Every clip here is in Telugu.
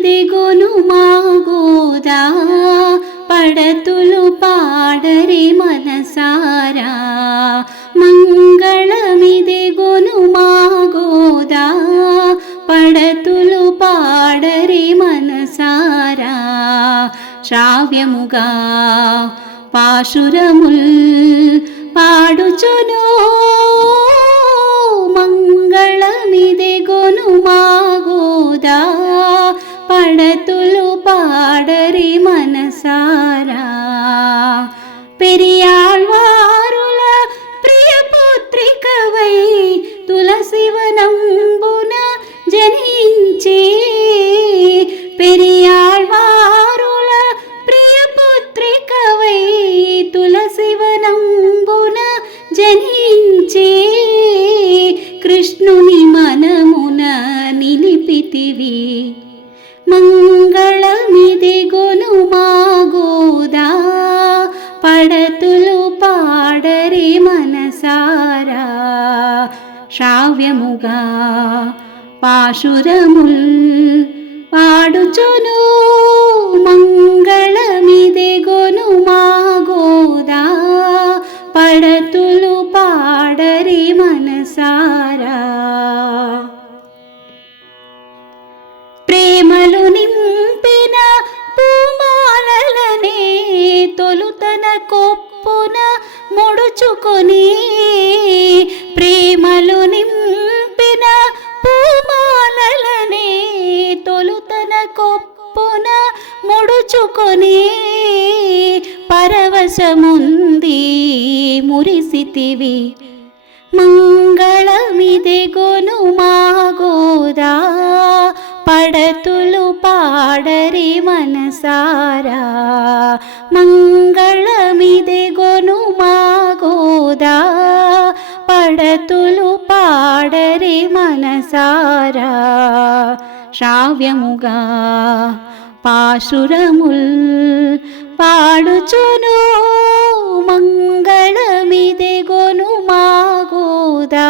మంగళమిదెగొను మాగోదా పడతులు పాడరి మనసారా మంగళమిదెగొను మాగోదా పడతులు పాడరి మనసారా శ్రావ్యముగా పాశురముల్ పాడుచును మంగళమిదెగొను మాగోదా పడతులు పాడరి మనసారా పెరియాళ్వారుల ప్రియపుత్రికవై తులసివనంబున జనించే పెరియాళ్వారుల ప్రియపుత్రికవై తులసివనంబున జనించే కృష్ణుని మనమున నిలిపితివి మంగళమిదెగొను మాగోదా పడతులు పాడరి మనసారా శ్రావ్యముగా పాశురముల్ పాడుచును మంగళమిదెగొను మాగోదా పడతులు పాడరి మనసారా ప్రేమలు నింపిన పూమాలనే తొలుతన కొప్పున ముడుచుకొని ప్రేమలు నింపిన పూమాలనే తొలుతన కొప్పున ముడుచుకొని పరవశముంది మురిసితివి మంగళమిదెగొను మాగోదా పడతులు పాడరి మనసారా మంగళమిదెగొను మాగోదా పడతులు పాడరి మనసారా శ్రావ్యముగా పాశురముల్ పాడుచును మంగళమిదెగొను మాగోదా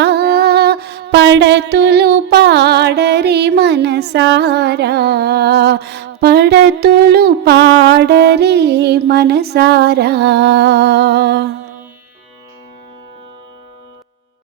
పడతులు పాడరి మనసారా పడతులు పాడరి మనసారా।